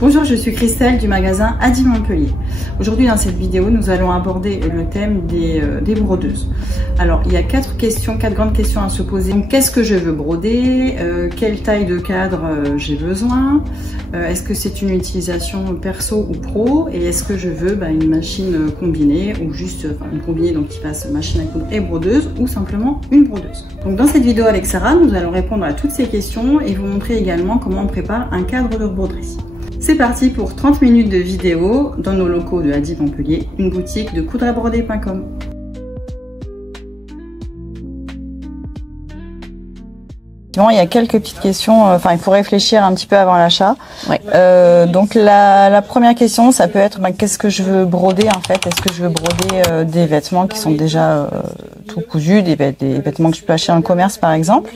Bonjour, je suis Christelle du magasin Adi Montpellier. Aujourd'hui dans cette vidéo, nous allons aborder le thème des brodeuses. Alors il y a quatre grandes questions à se poser. Qu'est-ce que je veux broder? Quelle taille de cadre j'ai besoin? Est-ce que c'est une utilisation perso ou pro? Et est-ce que je veux une machine combinée ou juste une combinée donc qui passe machine à coudre et brodeuse ou simplement une brodeuse? Donc dans cette vidéo avec Sarah, nous allons répondre à toutes ces questions et vous montrer également comment on prépare un cadre de broderie. C'est parti pour 30 minutes de vidéo dans nos locaux de Adi Montpellier, une boutique de coudreabroder.com. Il y a quelques petites questions, il faut réfléchir un petit peu avant l'achat. Ouais. Donc la première question, ça peut être qu'est-ce que je veux broder en fait? Est-ce que je veux broder des vêtements qui sont déjà tout cousus, des vêtements que je peux acheter en commerce par exemple,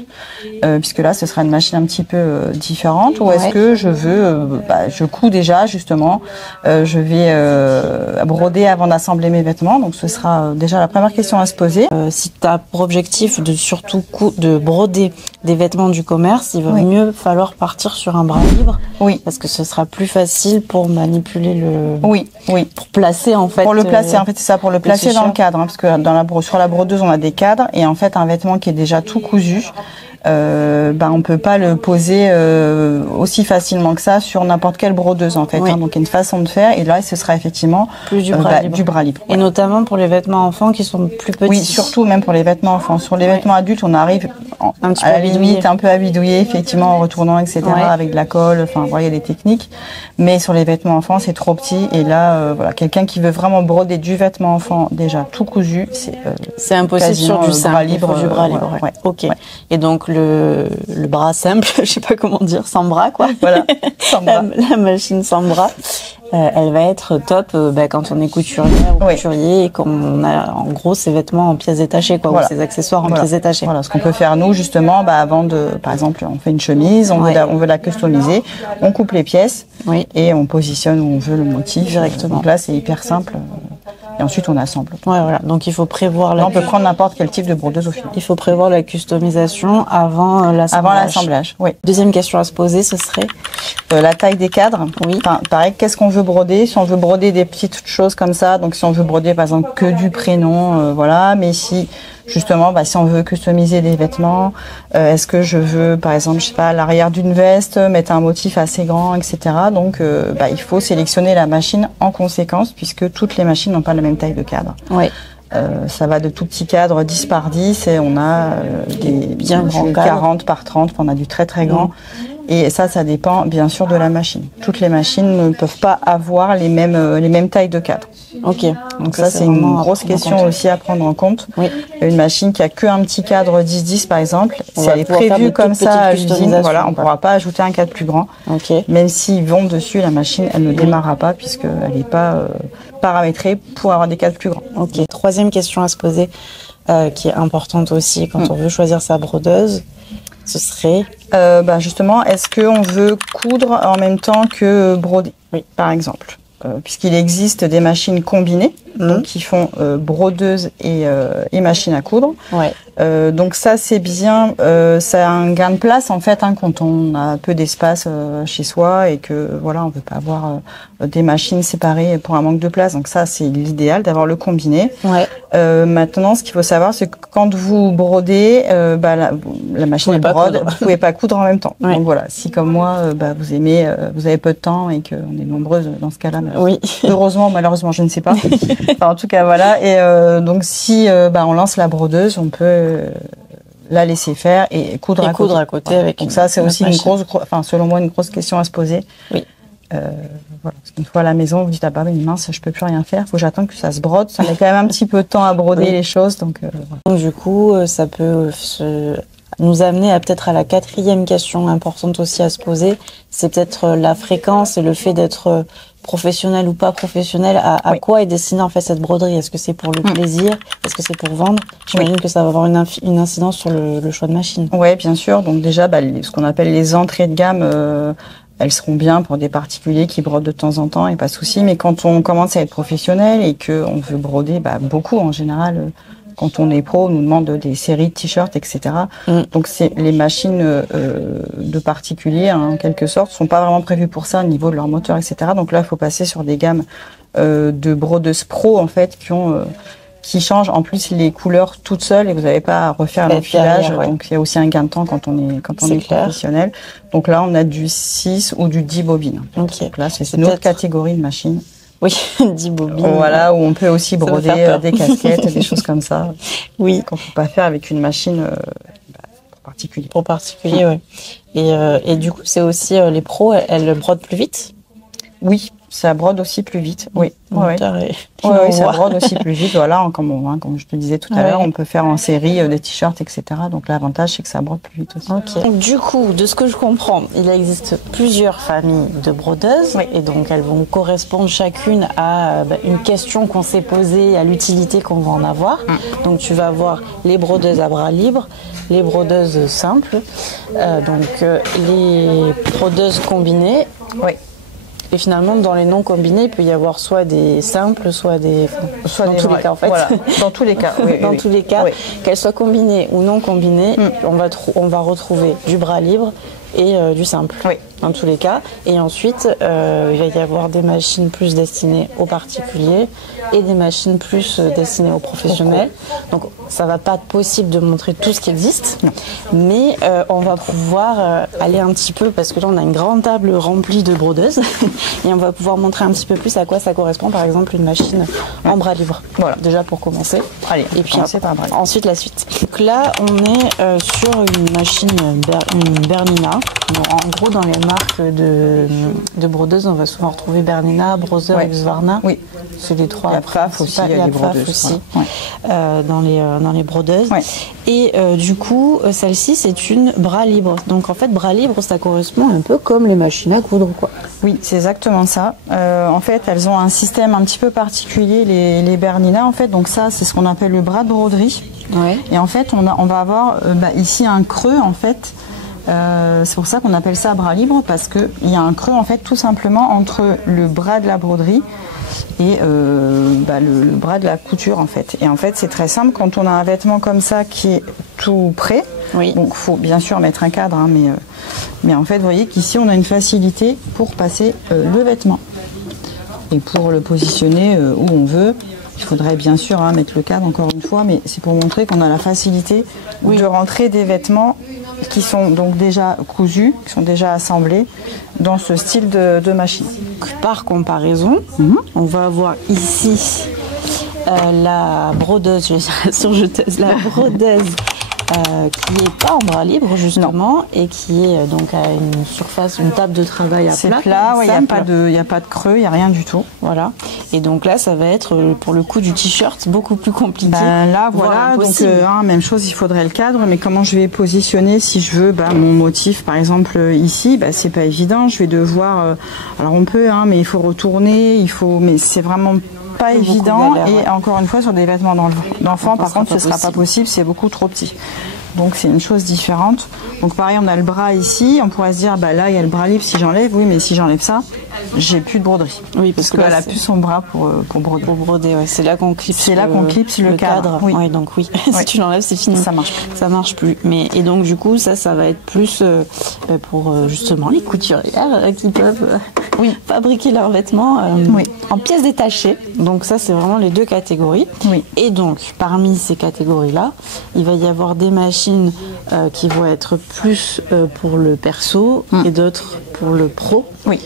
puisque là ce sera une machine un petit peu différente, ou est-ce que je veux, je couds déjà justement, je vais broder avant d'assembler mes vêtements, donc ce sera déjà la première question à se poser. Si tu as pour objectif de surtout de broder des vêtements du commerce, il va mieux falloir partir sur un bras libre. Oui. Parce que ce sera plus facile pour manipuler le... Oui. Pour placer en fait... Pour le placer, en fait c'est ça, pour le placer dans le cadre. Parce que sur la brodeuse on a des cadres et en fait un vêtement qui est déjà tout cousu, on peut pas le poser aussi facilement que ça sur n'importe quelle brodeuse en fait. Donc il y a une façon de faire et là ce sera effectivement plus du bras libre. Et notamment pour les vêtements enfants qui sont plus petits. Oui, surtout même pour les vêtements enfants. Sur les vêtements adultes, on arrive à la limite un peu à bidouiller effectivement en retournant etc. avec de la colle. Enfin voilà, il y a des techniques. Mais sur les vêtements enfants, c'est trop petit et là quelqu'un qui veut vraiment broder du vêtement enfant déjà tout cousu, c'est impossible sur du simple, bras libre, du bras libre. Ok. Et donc le bras simple, je sais pas comment dire, sans bras quoi. Voilà, sans bras. La machine sans bras, elle va être top quand on est couturière ou couturier et qu'on a en gros ses vêtements en pièces détachées quoi, ou ses accessoires en pièces détachées. Voilà, ce qu'on peut faire nous justement, avant de, par exemple, on fait une chemise, on veut la customiser, on coupe les pièces et on positionne où on veut le motif directement. Donc là, c'est hyper simple. Et ensuite, on assemble. Voilà. Donc, il faut prévoir on peut prendre n'importe quel type de brodeuse au final. Il faut prévoir la customisation avant l'assemblage. Avant l'assemblage, oui. Deuxième question à se poser, ce serait la taille des cadres. Oui. Enfin, pareil, qu'est-ce qu'on veut broder? Si on veut broder des petites choses comme ça, donc si on veut broder par exemple que du prénom, voilà. Mais si justement, si on veut customiser des vêtements, est-ce que je veux, par exemple, je sais pas, à l'arrière d'une veste, mettre un motif assez grand, etc. Donc, il faut sélectionner la machine en conséquence, puisque toutes les machines n'ont pas la même taille de cadre. Oui. Ça va de tout petits cadres 10 par 10 et on a des bien grands 40 par 30, on a du très très grand. Et ça dépend bien sûr de la machine. Toutes les machines ne peuvent pas avoir les mêmes tailles de cadre. Ok. Donc ça c'est une grosse question aussi à prendre en compte. Oui. Une machine qui a qu'un petit cadre 10-10 par exemple, si elle est prévue comme ça à l'usine, voilà, on ne pourra pas ajouter un cadre plus grand. Okay. Même s'ils vont dessus, la machine elle ne démarrera pas puisqu'elle n'est pas paramétrée pour avoir des cadres plus grands. Ok. Troisième question à se poser, qui est importante aussi quand on veut choisir sa brodeuse, ce serait justement, est-ce qu'on veut coudre en même temps que broder, par exemple, puisqu'il existe des machines combinées qui font brodeuse et machine à coudre. Donc ça c'est bien, ça a un gain de place en fait quand on a peu d'espace chez soi et que voilà on veut pas avoir des machines séparées pour un manque de place. Donc ça c'est l'idéal d'avoir le combiné. Maintenant ce qu'il faut savoir c'est que quand vous brodez, la machine elle brode, vous pouvez pas coudre en même temps. Donc voilà, si comme moi vous avez peu de temps et qu'on est nombreuses dans ce cas-là, heureusement malheureusement je ne sais pas. Enfin, en tout cas voilà et donc si on lance la brodeuse, on peut la laisser faire et coudre à côté avec donc ça c'est aussi une grosse, selon moi une grosse question à se poser. Voilà, parce qu'une fois à la maison vous dites mais mince je peux plus rien faire, faut que j'attende que ça se brode, ça met quand même un petit peu de temps à broder les choses donc donc du coup ça peut nous amener peut-être à la quatrième question importante aussi à se poser, c'est peut-être la fréquence et le fait d'être professionnel ou pas professionnel, à quoi est destinée en fait cette broderie? Est-ce que c'est pour le plaisir? Est-ce que c'est pour vendre? J'imagine que ça va avoir une incidence sur le choix de machine. Oui, bien sûr. Donc déjà, ce qu'on appelle les entrées de gamme, elles seront bien pour des particuliers qui brodent de temps en temps et pas de souci. Mais quand on commence à être professionnel et qu'on veut broder beaucoup en général, quand on est pro, on nous demande des séries de t-shirts, etc. Donc les machines de particuliers, hein, en quelque sorte, sont pas vraiment prévues pour ça au niveau de leur moteur, etc. Donc là, il faut passer sur des gammes de brodeuses pro en fait qui changent en plus les couleurs toutes seules et vous n'avez pas à refaire l'enfilage. Ouais. Donc il y a aussi un gain de temps quand on est professionnel. Donc là, on a du 6 ou du 10 bobines. Okay. Donc là, c'est une autre catégorie de machines. Oui, 10 bobines. Voilà, où on peut aussi broder des casquettes, des choses comme ça. Oui. Qu'on ne peut pas faire avec une machine particulier. Pour particulier, oui. Et du coup, c'est aussi les pros, elles brodent plus vite? Oui, ça brode aussi plus vite. Oui, oui, ça brode aussi plus vite. Voilà, comme je te disais tout à l'heure, on peut faire en série des t-shirts, etc. Donc l'avantage, c'est que ça brode plus vite aussi. Okay. Du coup, de ce que je comprends, il existe plusieurs familles de brodeuses, et donc elles vont correspondre chacune à une question qu'on s'est posée, à l'utilité qu'on va en avoir. Donc tu vas avoir les brodeuses à bras libres, les brodeuses simples, les brodeuses combinées. Oui. Et finalement, dans les non combinés, il peut y avoir soit des simples, soit des... dans tous les cas, en fait. Voilà. Dans tous les cas, oui. Dans tous les cas, qu'elles soient combinées ou non combinées, on va retrouver du bras libre et du simple. Oui. Dans tous les cas. Et ensuite, il va y avoir des machines plus destinées aux particuliers et des machines plus destinées aux professionnels. Donc, ça va pas être possible de montrer tout ce qui existe, mais on va pouvoir aller un petit peu, parce que là, on a une grande table remplie de brodeuses, et on va pouvoir montrer un petit peu plus à quoi ça correspond, par exemple, une machine en bras libre. Voilà, déjà pour commencer. Allez, et puis ensuite la suite. Donc là, on est sur une machine, une Bernina. Donc, en gros, dans les marques de brodeuses, on va souvent retrouver Bernina, Brother et Husqvarna. Oui. C'est les trois. Il y a Pfaff aussi, il y a des brodeuses aussi, dans les brodeuses. Ouais. Et du coup, celle-ci, c'est une bras libre. Donc en fait, bras libre, ça correspond un peu comme les machines à coudre, quoi. Oui, c'est exactement ça. En fait, elles ont un système un petit peu particulier, les Bernina, en fait. Donc ça, c'est ce qu'on appelle le bras de broderie. Ouais. Et en fait, on va avoir ici un creux, en fait. C'est pour ça qu'on appelle ça bras libre, parce qu'il y a un creux, en fait, tout simplement entre le bras de la broderie et le bras de la couture, en fait. Et en fait, c'est très simple. Quand on a un vêtement comme ça qui est tout prêt, donc il faut bien sûr mettre un cadre, hein, mais en fait, vous voyez qu'ici, on a une facilité pour passer le vêtement. Et pour le positionner où on veut, il faudrait bien sûr mettre le cadre, encore une fois, mais c'est pour montrer qu'on a la facilité de rentrer des vêtements qui sont donc déjà cousus, qui sont déjà assemblés dans ce style de machine. Par comparaison, on va avoir ici la brodeuse, je vais dire la surjeteuse, la brodeuse qui n'est pas en bras libre justement et qui est donc à une surface, une table de travail à plat. C'est plat, il n'y a pas de creux, il n'y a rien du tout. Voilà. Et donc là, ça va être pour le coup du t-shirt beaucoup plus compliqué. Là, voilà. Donc même chose, il faudrait le cadre, mais comment je vais positionner si je veux mon motif, par exemple ici, c'est pas évident. Je vais devoir. Alors on peut, mais il faut retourner, mais c'est vraiment pas évident. Et encore une fois, sur des vêtements d'enfants, par contre, ce sera pas possible, c'est beaucoup trop petit. Donc c'est une chose différente. Donc pareil, on a le bras ici. On pourrait se dire, là il y a le bras libre si j'enlève. Oui, mais si j'enlève ça, j'ai plus de broderie. Oui, parce que là, elle a plus son bras pour broder. Pour broder, ouais. C'est là qu'on clipse. C'est là qu'on clipse le cadre. Oui. Ouais, donc oui. Si tu l'enlèves, c'est fini. Ça marche plus. Ça marche plus. Et donc du coup, ça va être plus pour justement les couturières qui peuvent fabriquer leurs vêtements en pièces détachées. Donc ça, c'est vraiment les deux catégories. Oui. Et donc, parmi ces catégories-là, il va y avoir des machines qui vont être plus pour le perso et d'autres pour le pro. Oui.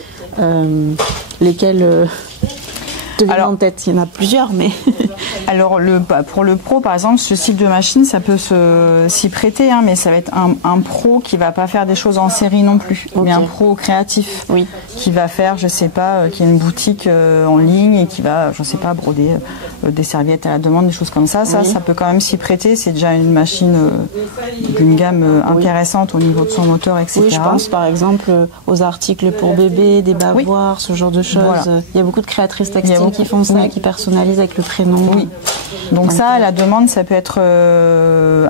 Lesquelles te viennent en tête? Il y en a plusieurs, mais... Alors, pour le pro, par exemple, ce type de machine, ça peut s'y prêter, mais ça va être un pro qui va pas faire des choses en série non plus, mais un pro créatif qui va faire, je sais pas, qui a une boutique en ligne et qui va, je sais pas, broder des serviettes à la demande, des choses comme ça. Ça peut quand même s'y prêter. C'est déjà une machine d'une gamme intéressante au niveau de son moteur, etc. Oui, je pense par exemple aux articles pour bébé, des bavoirs, ce genre de choses. Voilà. Il y a beaucoup de créatrices textiles qui font ça, qui personnalisent avec le prénom. Oui. Donc ça, à la demande, ça peut être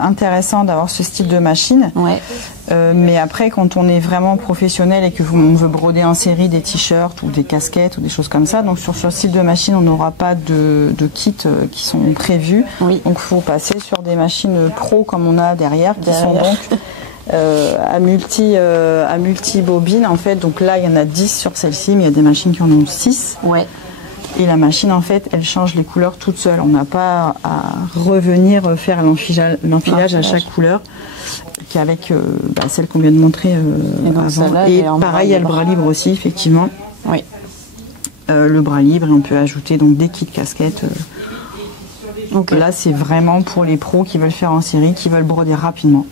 intéressant d'avoir ce style de machine. Ouais. Mais après, quand on est vraiment professionnel et qu'on veut broder en série des t-shirts ou des casquettes ou des choses comme ça, donc sur ce style de machine, on n'aura pas de kits qui sont prévus. Oui. Donc il faut passer sur des machines pro comme on a derrière, qui sont donc à multi-bobines en fait. Donc là, il y en a 10 sur celle-ci, mais il y a des machines qui en ont 6. Ouais. Et la machine, en fait, elle change les couleurs toute seule. On n'a pas à revenir faire l'enfilage à chaque couleur, qu'avec celle qu'on vient de montrer avant. Et pareil, il y a le bras libre aussi, effectivement. Oui. Le bras libre, et on peut ajouter donc des kits casquettes. Donc là, c'est vraiment pour les pros qui veulent faire en série, qui veulent broder rapidement.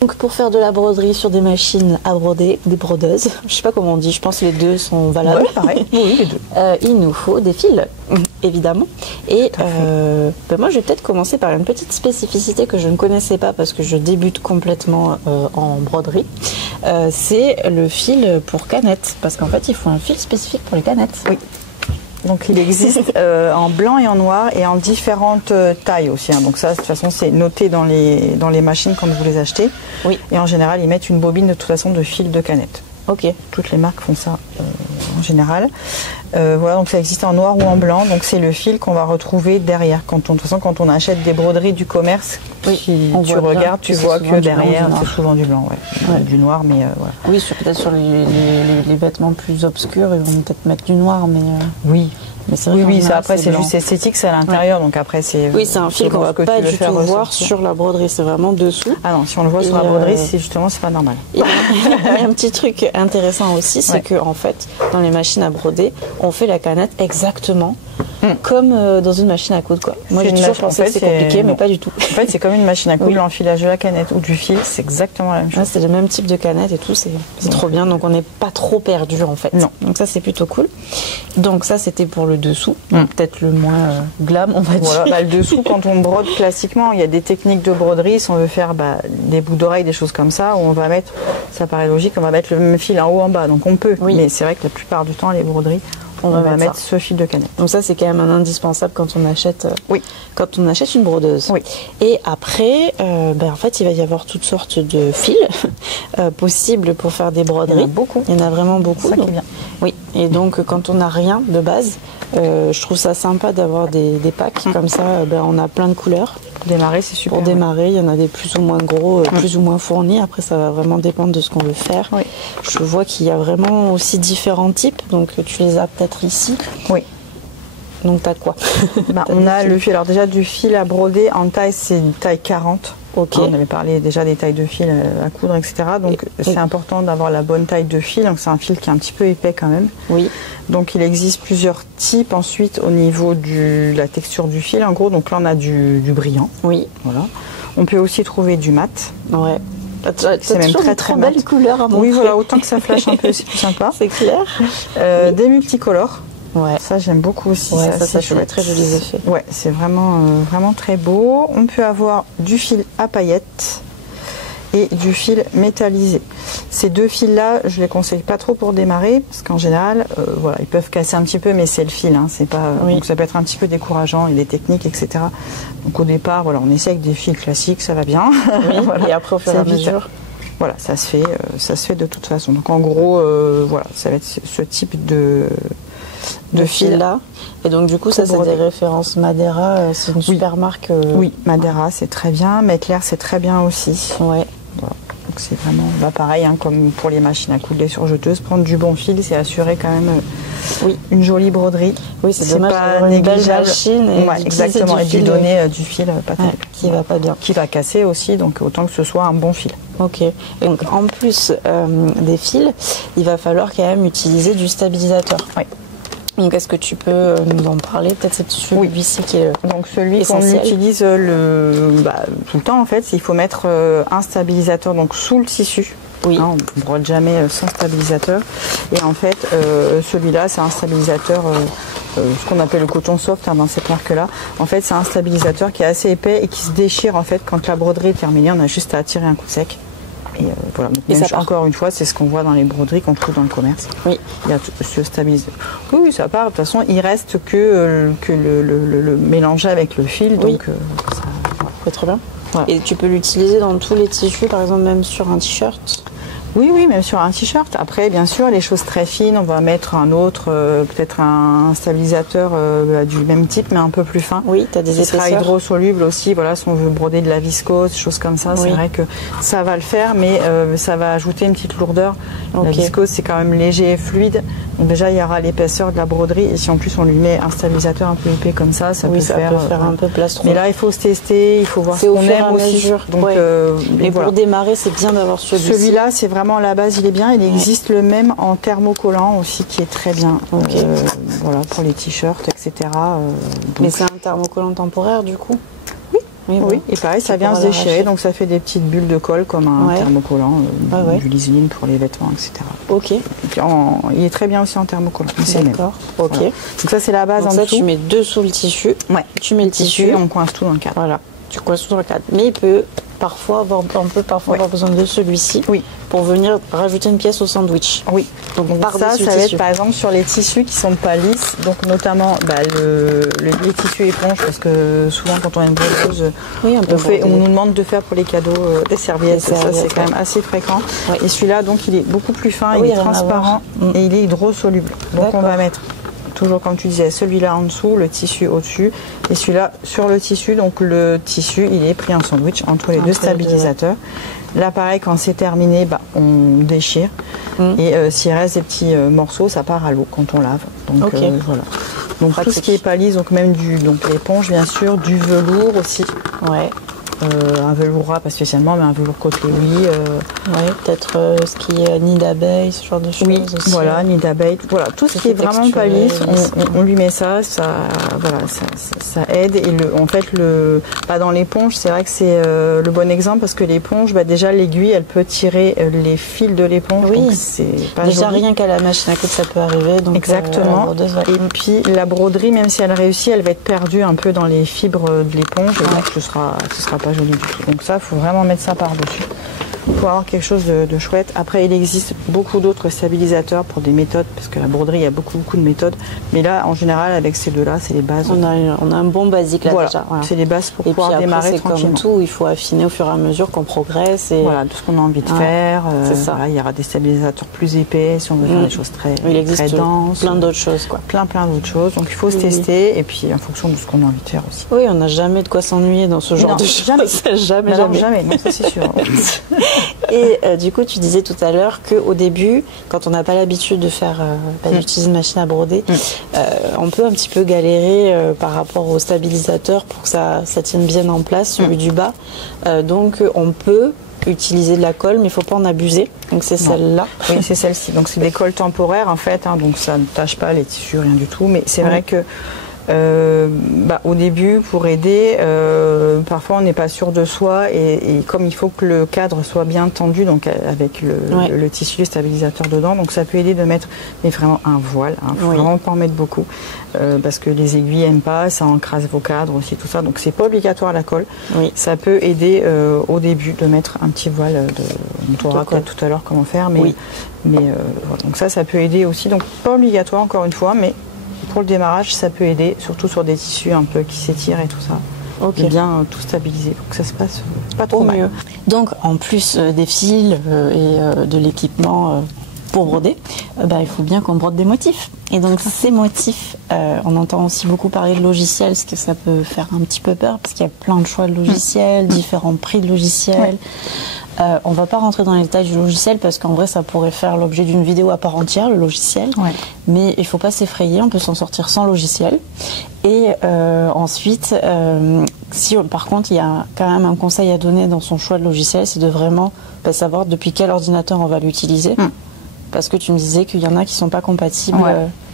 Donc pour faire de la broderie sur des machines à broder, des brodeuses, je sais pas comment on dit, je pense que les deux sont valables. Ouais, pareil. Oui, les deux. Il nous faut des fils, évidemment. Et moi, je vais peut-être commencer par une petite spécificité que je ne connaissais pas parce que je débute complètement en broderie. C'est le fil pour canettes, parce qu'en fait, il faut un fil spécifique pour les canettes. Oui. Donc il existe en blanc et en noir et en différentes tailles aussi. Hein. Donc ça, de toute façon, c'est noté dans les machines quand vous les achetez. Oui. Et en général, ils mettent une bobine de toute façon de fil de canette. Ok. Toutes les marques font ça en général. Voilà, donc ça existe en noir ou en blanc. Donc c'est le fil qu'on va retrouver derrière. De toute façon, quand on achète des broderies du commerce, tu regardes, tu vois que derrière, c'est souvent du blanc, du noir, mais voilà. Oui, peut-être sur les vêtements plus obscurs, ils vont peut-être mettre du noir, mais oui. Mais c'est vrai ça, après c'est juste esthétique, c'est à l'intérieur, donc après c'est... Oui, c'est un fil qu'on va pas du tout voir sur la broderie, c'est vraiment dessous. Ah non, si on le voit sur la broderie, c'est pas normal. Il y a un petit truc intéressant aussi, c'est que en fait, dans les machines à broder, on fait la canette exactement comme dans une machine à coudre, quoi. Moi, j'ai toujours pensé que c'est compliqué, mais pas du tout. En fait, c'est comme une machine à coudre, l'enfilage de la canette ou du fil, c'est exactement la même chose. C'est le même type de canette et tout, c'est trop bien, donc on n'est pas trop perdu en fait. Non. Donc ça, c'est plutôt cool. Donc ça, c'était pour le dessous, peut-être le moins glam, on va dire. Voilà, le dessous, quand on brode classiquement, il y a des techniques de broderie, si on veut faire des bouts d'oreilles, des choses comme ça, où on va mettre, ça paraît logique, on va mettre le même fil en haut, en bas, donc on peut. Oui. Mais c'est vrai que la plupart du temps, les broderies, on va mettre ce fil de canette. Donc ça, c'est quand même un indispensable quand on achète, quand on achète une brodeuse. Oui. Et après, en fait, il va y avoir toutes sortes de fils possibles pour faire des broderies. Il y en a beaucoup. Il y en a vraiment beaucoup. C'est ça qui est bien. Oui. Et donc, quand on n'a rien de base, je trouve ça sympa d'avoir des packs. Comme ça, on a plein de couleurs. Pour démarrer, c'est super. Pour démarrer, il y en a des plus ou moins gros, plus ou moins fournis. Après, ça va vraiment dépendre de ce qu'on veut faire. Oui. Je vois qu'il y a vraiment aussi différents types. Donc, tu les as peut-être ici. Oui. Donc, t'as quoi? On a le fil. Alors déjà, du fil à broder en taille, c'est une taille 40. Ok. On avait parlé déjà des tailles de fil à coudre, etc. Donc c'est important d'avoir la bonne taille de fil. Donc c'est un fil qui est un petit peu épais quand même. Oui. Donc il existe plusieurs types ensuite au niveau de la texture du fil. En gros, donc là on a du brillant. Oui. Voilà. On peut aussi trouver du mat. Ouais. C'est même très mat. Belle couleur à montrer. Oui, voilà, autant que ça flash un peu, c'est plus sympa. C'est clair. Des multicolores. Ouais. Ça j'aime beaucoup aussi. Ouais, ça fait très jolis effets. Ouais, c'est vraiment très beau. On peut avoir du fil à paillettes et du fil métallisé. Ces deux fils-là, je les conseille pas trop pour démarrer parce qu'en général, ils peuvent casser un petit peu, mais c'est le fil, hein, c'est pas. Donc ça peut être un petit peu décourageant et des techniques, etc. Donc au départ, on essaie avec des fils classiques, ça va bien. Oui, voilà. Et après au fur et à mesure. Voilà, ça se fait de toute façon. Donc en gros, ça va être ce type de fil là. Et donc du coup, ça c'est des références Madeira, c'est une super marque. Oui, Madeira c'est très bien, Mettler c'est très bien aussi. Ouais. Voilà. Donc c'est vraiment pareil, hein, comme pour les machines à coudre, les surjeteuses, prendre du bon fil, c'est assurer quand même une jolie broderie. Oui, c'est dommage d'avoir une belle machine et exactement, et de lui donner du fil pas terrible. Qui va pas bien. Qui va casser aussi, donc autant que ce soit un bon fil. Ok. Donc en plus des fils, il va falloir quand même utiliser du stabilisateur. Oui. Donc est-ce que tu peux nous en parler? Peut-être c'est celui-ci qui est donc celui qu'on utilise tout le temps en fait, il faut mettre un stabilisateur donc sous le tissu. Oui. Hein, on ne brode jamais sans stabilisateur. Et en fait, celui-là, c'est un stabilisateur, ce qu'on appelle le coton soft dans cette marque-là. En fait, c'est un stabilisateur qui est assez épais et qui se déchire en fait quand la broderie est terminée. On a juste à tirer un coup de sec. Et voilà. Donc, et ça encore une fois, c'est ce qu'on voit dans les broderies qu'on trouve dans le commerce. Oui. Il y a ce stabilisateur. Oui, ça part. De toute façon, il reste que le mélanger avec le fil. Oui. Donc, ça, c'est trop bien. Voilà. Et tu peux l'utiliser dans tous les tissus, par exemple même sur un t-shirt. Oui, même sur un t-shirt. Après, bien sûr, les choses très fines, on va mettre un autre, peut-être un stabilisateur du même type, mais un peu plus fin. Oui, tu as des épaisseurs. Qui sera hydrosoluble aussi. Voilà, si on veut broder de la viscose, choses comme ça, c'est vrai que ça va le faire, mais ça va ajouter une petite lourdeur. La viscose, c'est quand même léger et fluide. Donc déjà, il y aura l'épaisseur de la broderie. Et si en plus on lui met un stabilisateur un peu épais comme ça, ça peut faire un peu plastron. Mais là, il faut se tester, il faut voir ce qu'on aime aussi. Donc, mais pour démarrer, c'est bien d'avoir celui-ci. Celui-là, c'est vraiment à la base, il est bien. Il existe le même en thermocollant aussi, qui est très bien. Voilà, pour les t-shirts, etc. Mais c'est un thermocollant temporaire, du coup? Oui, et pareil, ça vient se déchirer, donc ça fait des petites bulles de colle comme un thermocollant, du liseline pour les vêtements, etc. Ok. Il est très bien aussi en thermocollant. D'accord. Ok. Voilà. Donc ça, c'est la base donc en ça, dessous. Tu mets dessous le tissu. Ouais. Tu mets le tissu et on coince tout dans le cadre. Voilà. Tu coinces tout dans le cadre. Mais il peut parfois avoir besoin de celui-ci. Oui. Pour venir rajouter une pièce au sandwich. Oui. Donc ça va être par exemple sur les tissus qui sont pas lisses, donc notamment les tissus éponges, parce que souvent quand on a une brodeuse, on nous demande de faire pour les cadeaux des serviettes. Ça c'est quand même assez fréquent. Oui. Et celui-là donc il est beaucoup plus fin, il est transparent et il est hydrosoluble. Donc on va mettre toujours comme tu disais, celui-là en dessous, le tissu au-dessus, et celui-là sur le tissu. Donc le tissu, il est pris en sandwich entre les deux stabilisateurs. Là, pareil, quand c'est terminé, on déchire. Et s'il reste des petits morceaux, ça part à l'eau quand on lave. Donc voilà. Donc tout ce qui est pas lisse, donc même l'éponge, bien sûr, du velours aussi. Ouais. Un velours ras, pas spécialement, mais un velours côtelé, oui. Peut-être ce qui est nid d'abeille, ce genre de choses. Oui, aussi. Voilà, nid d'abeille. Voilà, tout ce qui est vraiment pas lisse, on lui met ça aide. Et en fait, dans l'éponge, c'est vrai que c'est le bon exemple parce que l'éponge, déjà l'aiguille, elle peut tirer les fils de l'éponge. Oui, donc c'est pas déjà joli. Rien qu'à la machine à coudre, ça peut arriver. Donc, exactement. Et puis la broderie, même si elle réussit, elle va être perdue un peu dans les fibres de l'éponge. Et donc ce sera pas joli du tout. Donc ça, il faut vraiment mettre ça par-dessus pour avoir quelque chose de chouette. Après, il existe beaucoup d'autres stabilisateurs pour des méthodes, parce que la broderie, il y a beaucoup de méthodes. Mais là, en général, avec ces deux-là, c'est les bases. On a un bon basique là déjà. Voilà. C'est les bases pour pouvoir démarrer tranquillement. C'est comme tout, il faut affiner au fur et à mesure qu'on progresse. Et... Voilà, tout ce qu'on a envie de faire. C'est ça. Il y aura des stabilisateurs plus épais si on veut faire des choses très denses. Plein d'autres choses. Plein d'autres choses. Donc il faut se tester, et puis en fonction de ce qu'on a envie de faire aussi. Oui, on n'a jamais de quoi s'ennuyer dans ce genre de choses. Jamais. Non, ça c'est sûr. Et du coup, tu disais tout à l'heure qu'au début, quand on n'a pas l'habitude de faire, d'utiliser une machine à broder, on peut un petit peu galérer par rapport au stabilisateur pour que ça tienne bien en place, celui du bas. Donc, on peut utiliser de la colle, mais il ne faut pas en abuser. Donc, c'est celle-là. Oui, c'est celle-ci. Donc, c'est des colles temporaires, en fait. Donc, ça ne tâche pas les tissus, rien du tout. Mais c'est vrai que au début, pour aider, parfois on n'est pas sûr de soi et comme il faut que le cadre soit bien tendu, donc avec le tissu stabilisateur dedans, donc ça peut aider de mettre vraiment un voile, faut vraiment pas en mettre beaucoup parce que les aiguilles n'aiment pas, ça encrasse vos cadres aussi, tout ça, donc c'est pas obligatoire la colle. Ça peut aider au début de mettre un petit voile, on saura peut-être tout à l'heure comment faire, mais voilà. Donc ça peut aider aussi, donc pas obligatoire encore une fois, mais pour le démarrage, ça peut aider, surtout sur des tissus un peu qui s'étirent et tout ça. Et bien tout stabiliser, pour que ça se passe pas trop mal. Donc, en plus des fils et de l'équipement pour broder, il faut bien qu'on brode des motifs. Et donc, ces motifs, on entend aussi beaucoup parler de logiciels, parce que ça peut faire un petit peu peur, parce qu'il y a plein de choix de logiciels, différents prix de logiciels. On ne va pas rentrer dans les détails du logiciel parce qu'en vrai ça pourrait faire l'objet d'une vidéo à part entière, le logiciel, mais il ne faut pas s'effrayer, on peut s'en sortir sans logiciel. Et ensuite, si par contre il y a quand même un conseil à donner dans son choix de logiciel, c'est de vraiment savoir depuis quel ordinateur on va l'utiliser. Parce que tu me disais qu'il y en a qui ne sont pas compatibles.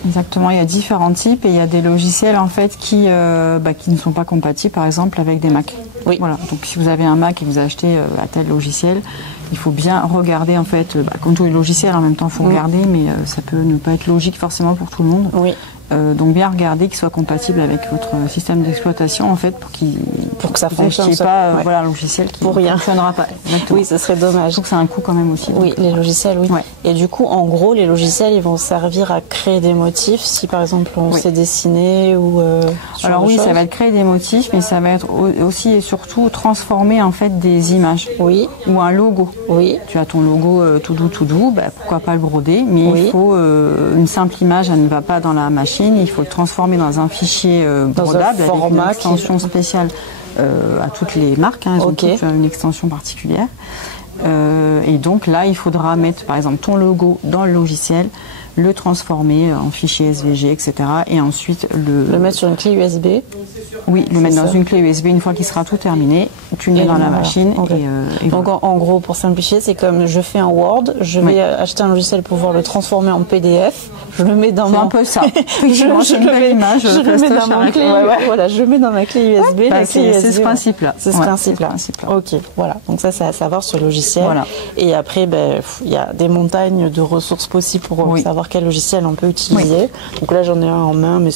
Exactement, il y a différents types et il y a des logiciels en fait qui ne sont pas compatibles par exemple avec des Mac. Voilà. Donc si vous avez un Mac et vous achetez à tel logiciel, il faut bien regarder en fait, comme tous les logiciels en même temps, il faut regarder, mais ça peut ne pas être logique forcément pour tout le monde. Donc bien regarder qu'il soit compatible avec votre système d'exploitation en fait pour que ça fonctionne pas voilà, un logiciel qui ne fonctionnera pas. Oui, ce serait dommage. Je trouve que c'est un coût quand même aussi. Oui, les logiciels, oui. Ouais. Et du coup, en gros, les logiciels, ils vont servir à créer des motifs si par exemple on sait dessiner ou. Alors oui, ça va être créer des motifs, mais ça va être aussi et surtout transformer en fait des images. Oui. Ou un logo. Oui. Tu as ton logo tout doux, bah, pourquoi pas le broder, mais il faut une simple image, elle ne va pas dans la machine. Il faut le transformer dans un fichier brodable avec une extension spéciale à toutes les marques. Elles ont toutes une extension particulière. Et donc là, il faudra mettre par exemple ton logo dans le logiciel, le transformer en fichier SVG, etc. Et ensuite le mettre sur une clé USB. Oui, le mettre dans une clé USB une fois qu'il sera tout terminé. Tu le mets dans la machine. Et donc voilà. en gros, pour simplifier, c'est comme je fais un Word, je vais acheter un logiciel pour pouvoir le transformer en PDF. Je le mets dans un peu ça. je le mets dans ma clé. Voilà, je le mets dans ma clé USB. C'est ce principe-là. C'est ce principe-là. Ok, voilà. Donc ça, c'est à savoir sur le logiciel. Voilà. Et après, il y a des montagnes de ressources possibles pour savoir quel logiciel on peut utiliser. Donc là, j'en ai un en main, mais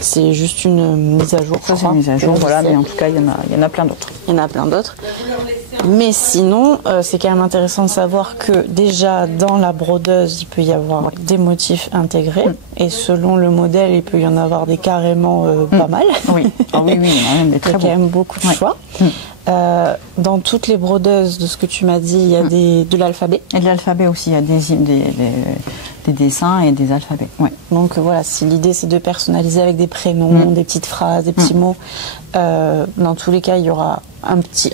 c'est juste une mise à jour. Ça, c'est une mise à jour, voilà. Mais en tout cas, il y en a plein d'autres. Il y en a plein d'autres. Mais sinon, c'est quand même intéressant de savoir que déjà dans la brodeuse, il peut y avoir des motifs intégrés. Et selon le modèle, il peut y en avoir des carrément pas mal. Oui, oui, il y a quand même beaucoup de choix. Dans toutes les brodeuses, de ce que tu m'as dit, il y a de l'alphabet. Et de l'alphabet aussi, il y a des dessins et des alphabets. Ouais. Donc voilà, si l'idée c'est de personnaliser avec des prénoms, des petites phrases, des petits mots, dans tous les cas, il y aura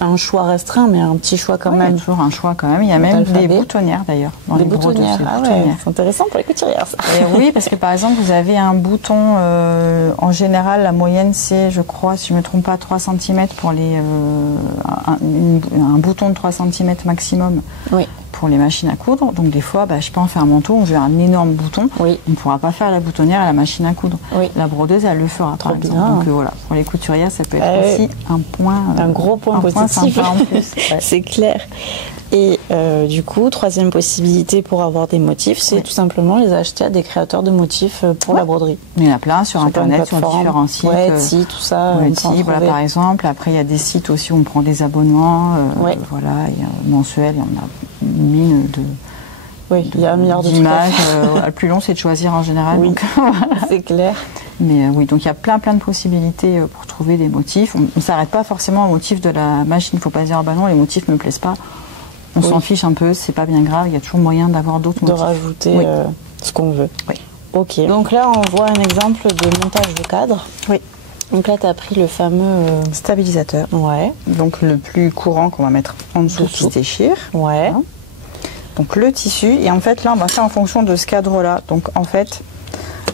un choix restreint, mais un petit choix quand même. Il y a toujours un choix quand même. Il y a même des boutonnières d'ailleurs. Des boutonnières, c'est intéressant pour les couturières ça. Oui, parce que par exemple, vous avez un bouton, en général, la moyenne c'est, je crois, si je ne me trompe pas, 3 cm pour un bouton de 3 cm maximum. Oui. Pour les machines à coudre, donc des fois, je peux en faire un manteau, on veut un énorme bouton, on ne pourra pas faire la boutonnière à la machine à coudre. Oui. La brodeuse, elle le fera. Trop bien. Donc voilà, pour les couturières, ça peut être aussi un point, un gros point positif. Sympa en plus. C'est clair. Et du coup, troisième possibilité pour avoir des motifs, c'est tout simplement les acheter à des créateurs de motifs pour la broderie. Il y en a plein sur Internet, sur différents sites. Etsy, tout ça. Etsy, voilà, par exemple. Après, il y a des sites aussi où on prend des abonnements. Voilà, il y a mensuel, il y en a une mine de... Oui, il y a un milliard d'images. Le plus long, c'est de choisir en général. Oui, c'est clair. Mais oui, donc il y a plein de possibilités pour trouver des motifs. On ne s'arrête pas forcément au motif de la machine. Il ne faut pas se dire, non, les motifs ne me plaisent pas. On s'en fiche un peu, c'est pas bien grave, il y a toujours moyen d'avoir d'autres motifs. De rajouter ce qu'on veut. Oui. Ok. Donc là, on voit un exemple de montage de cadre. Oui. Donc là, tu as pris le fameux stabilisateur. Ouais. Donc le plus courant qu'on va mettre en dessous qui se déchire. Ouais. Voilà. Donc le tissu, et en fait là, on va faire en fonction de ce cadre-là. Donc en fait,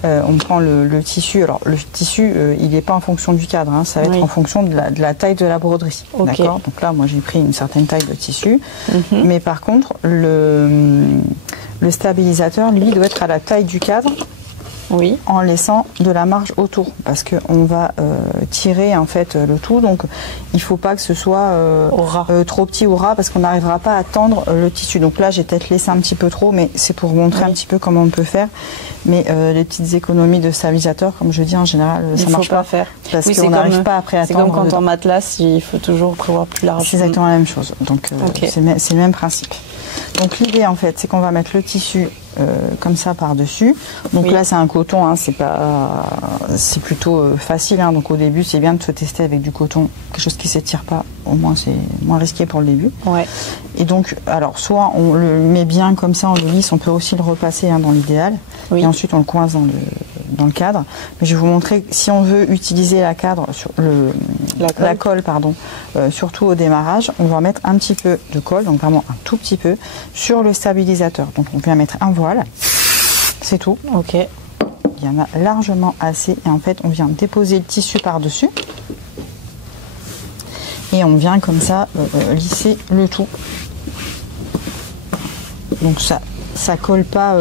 on prend le tissu. Alors le tissu, il n'est pas en fonction du cadre, ça va être en fonction de la taille de la broderie. Okay. D'accord. Donc là, moi j'ai pris une certaine taille de tissu, mais par contre le stabilisateur, lui, doit être à la taille du cadre. Oui. En laissant de la marge autour, parce qu'on va tirer en fait le tout, donc il ne faut pas que ce soit trop petit ou ras, parce qu'on n'arrivera pas à tendre le tissu. Donc là, j'ai peut-être laissé un petit peu trop, mais c'est pour vous montrer un petit peu comment on peut faire. Mais les petites économies de stabilisateur, comme je dis en général, ça ne marche pas faire. Parce qu'on n'arrive pas après à tendre. C'est comme quand on matelasse, il faut toujours prévoir plus large. C'est exactement la même chose. Donc c'est le même principe. Donc l'idée en fait, c'est qu'on va mettre le tissu comme ça par-dessus. Donc là c'est un coton, c'est plutôt facile. Donc au début c'est bien de se tester avec du coton, quelque chose qui s'étire pas. Au moins c'est moins risqué pour le début. Ouais. Et donc alors soit on le met bien comme ça, on le lisse, on peut aussi le repasser dans l'idéal. Oui. Et ensuite on le coince dans le cadre. Mais je vais vous montrer si on veut utiliser la colle, surtout au démarrage, on va mettre un petit peu de colle, donc vraiment un tout petit peu, sur le stabilisateur. Donc on vient mettre un voile, c'est tout. Ok. Il y en a largement assez. Et en fait, on vient déposer le tissu par-dessus. Et on vient comme ça lisser le tout. Donc ça colle pas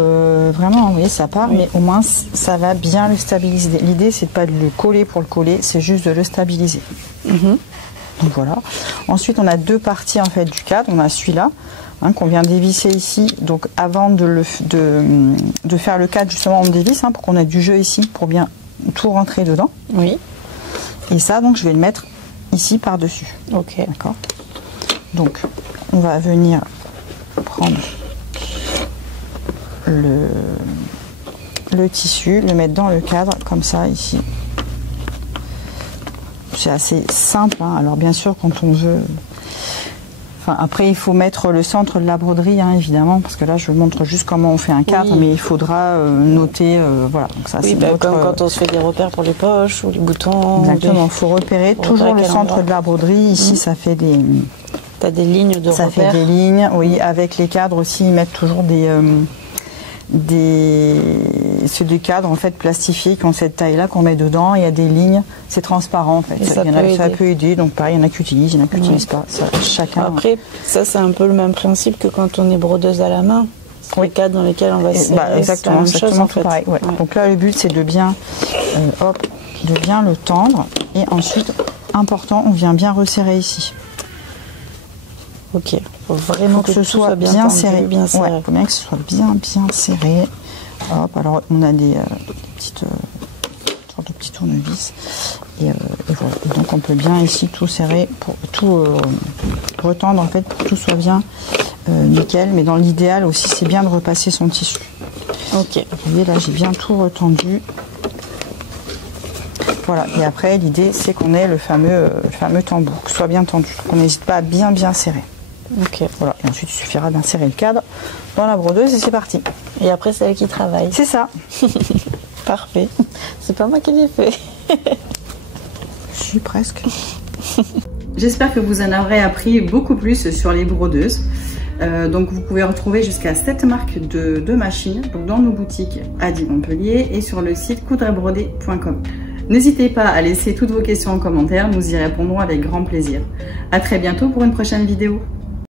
vraiment, vous voyez, ça part, mais au moins ça va bien le stabiliser. L'idée, c'est pas de le coller pour le coller, c'est juste de le stabiliser. Donc voilà. Ensuite, on a deux parties en fait du cadre. On a celui-là qu'on vient dévisser ici. Donc avant de faire le cadre, justement, on dévisse pour qu'on ait du jeu ici, pour bien tout rentrer dedans. Oui. Et ça, donc, je vais le mettre ici par-dessus. Ok. D'accord. Donc, on va venir prendre le tissu, le mettre dans le cadre, comme ça, ici. C'est assez simple, hein. Alors, bien sûr, quand on veut... Enfin, après, il faut mettre le centre de la broderie, hein, évidemment, parce que là, je vous montre juste comment on fait un cadre, oui. mais il faudra noter, voilà. Donc ça, oui, comme quand on se fait des repères pour les poches ou les boutons. Exactement, il faut repérer toujours le centre de la broderie. Ici, ça fait des... T'as des lignes de repères. Ça fait des lignes, oui. Avec les cadres aussi, ils mettent toujours c'est des cadres en fait plastifiés qui ont cette taille-là qu'on met dedans. Il y a des lignes, c'est transparent en fait. Ça peut aider. Donc pareil, il y en a qui utilisent, il y en a qui n'utilisent pas. Ça, chacun. Après, ça c'est un peu le même principe que quand on est brodeuse à la main. Les cadres dans lesquels on va serrer. Exactement, exactement tout pareil. Ouais. Ouais. Donc là, le but c'est de bien, de bien le tendre et ensuite, important, on vient bien resserrer ici. Ok, faut vraiment que ce soit bien tendu, serré. Bien serré. Ouais, faut bien que ce soit bien serré. Hop, alors on a des petites sortes de petits tournevis et voilà. Et donc on peut bien ici tout serrer pour tout retendre en fait pour que tout soit bien nickel. Mais dans l'idéal aussi c'est bien de repasser son tissu. Ok. Vous voyez là j'ai bien tout retendu. Voilà. Et après l'idée c'est qu'on ait le fameux tambour, que ce soit bien tendu. Donc on n'hésite pas à bien serrer. Ok. Voilà. Et ensuite, il suffira d'insérer le cadre dans la brodeuse et c'est parti. Et après, c'est elle qui travaille. C'est ça. Parfait. C'est pas moi qui l'ai fait. Je suis presque. J'espère que vous en aurez appris beaucoup plus sur les brodeuses. Donc, vous pouvez retrouver jusqu'à 7 marques de machines donc dans nos boutiques à Montpellier et sur le site coudre-et-broder.com. N'hésitez pas à laisser toutes vos questions en commentaire, nous y répondrons avec grand plaisir. À très bientôt pour une prochaine vidéo.